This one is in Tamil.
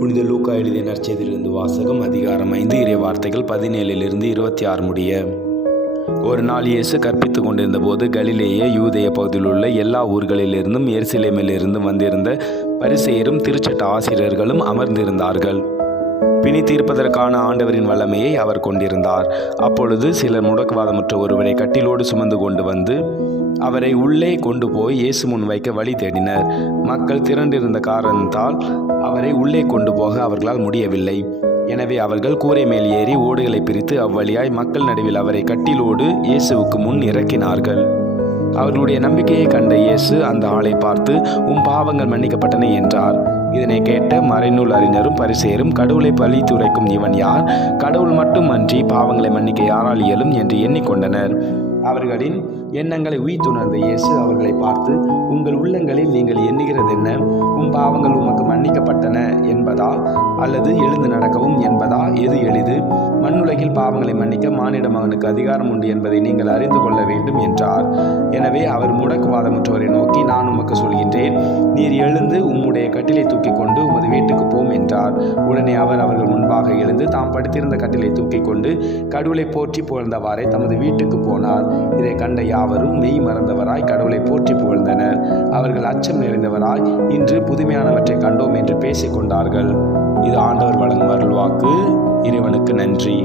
புனித லூக்கா எழுதிய நற்செய்தியிலிருந்து வாசகம். அதிகாரம் 5 இறை வார்த்தைகள் 17 26 முடிய. ஒரு நாள் இயேசு கற்பித்துக் கொண்டிருந்த போது கலிலேய யூதேய பகுதியில் உள்ள எல்லா ஊர்களிலிருந்தும் எருசலேமிலிருந்தும் வந்திருந்த பரிசேயரும் திருச்சட்ட ஆசிரியர்களும் அமர்ந்திருந்தார்கள். பிணி தீர்ப்பதற்கான ஆண்டவரின் வல்லமையை அவர் கொண்டிருந்தார். அப்பொழுது சிலர் முடக்குவாதமுற்ற ஒருவரை கட்டிலோடு சுமந்து கொண்டு வந்து அவரை உள்ளே கொண்டு போய் இயேசு முன் வைக்க வழி தேடினர். மக்கள் திரண்டிருந்த காரணத்தால் அவரை உள்ளே கொண்டு போக அவர்களால் முடியவில்லை. எனவே அவர்கள் கூரை மேல் ஏறி ஓடுகளை பிரித்து அவ்வழியாய் மக்கள் நடுவில் அவரை கட்டிலோடு இயேசுவுக்கு முன் இறக்கினார்கள். அவர்களுடைய நம்பிக்கையை கண்ட இயேசு அந்த ஆளை பார்த்து, உம் பாவங்கள் மன்னிக்கப்பட்டன என்றார். இதனை கேட்ட மறைநூல் அறிஞரும் பரிசேயரும், கடவுளை பழித்துரைக்கும் இவன் யார்? கடவுள் மட்டுமன்றி பாவங்களை மன்னிக்க யாரால் இயலும் என்று எண்ணிக்கொண்டனர். அவர்களின் எண்ணங்களை உய்த்துணர்ந்த இயேசு அவர்களை பார்த்து, உங்கள் உள்ளங்களில் நீங்கள் எண்ணுகிறது என்ன? உம் பாவங்கள் உமக்கு மன்னிக்கப்பட்டன என்பதா, அல்லது எழுந்து நடக்கவும் என்பதா? எது எளிது? மண்ணுலகில் பாவங்களை மன்னிக்க மானிட மகனுக்கு அதிகாரம் உண்டு என்பதை நீங்கள் அறிந்து கொள்ள வேண்டும் என்றார். எனவே அவர் முடக்குவாதமுற்றவரை நோக்கி, நான் உமக்கு சொல்கின்றேன், நீர் எழுந்து உம்முடைய கட்டிலை தூக்கி கொண்டு உமது வீட்டுக்கு போம் என்றார். உடனே அவர் அவர்கள் முன்பாக எழுந்து தாம் படுத்திருந்த கட்டிலை தூக்கி கொண்டு கடவுளை போற்றி புகழ்ந்தவாறே தமது வீட்டுக்கு போனார். இதை கண்ட யாவரும் மெய் மறந்தவராய் கடவுளை போற்றி புகழ்ந்தனர். அவர்கள் அச்சம் நிறைந்தவராய், இன்று புதுமையானவற்றை கண்டோம் என்று பேசிக் கொண்டார்கள். இது ஆண்டவர் வழங்கும் அருள்வாக்கு. இறைவனுக்கு நன்றி.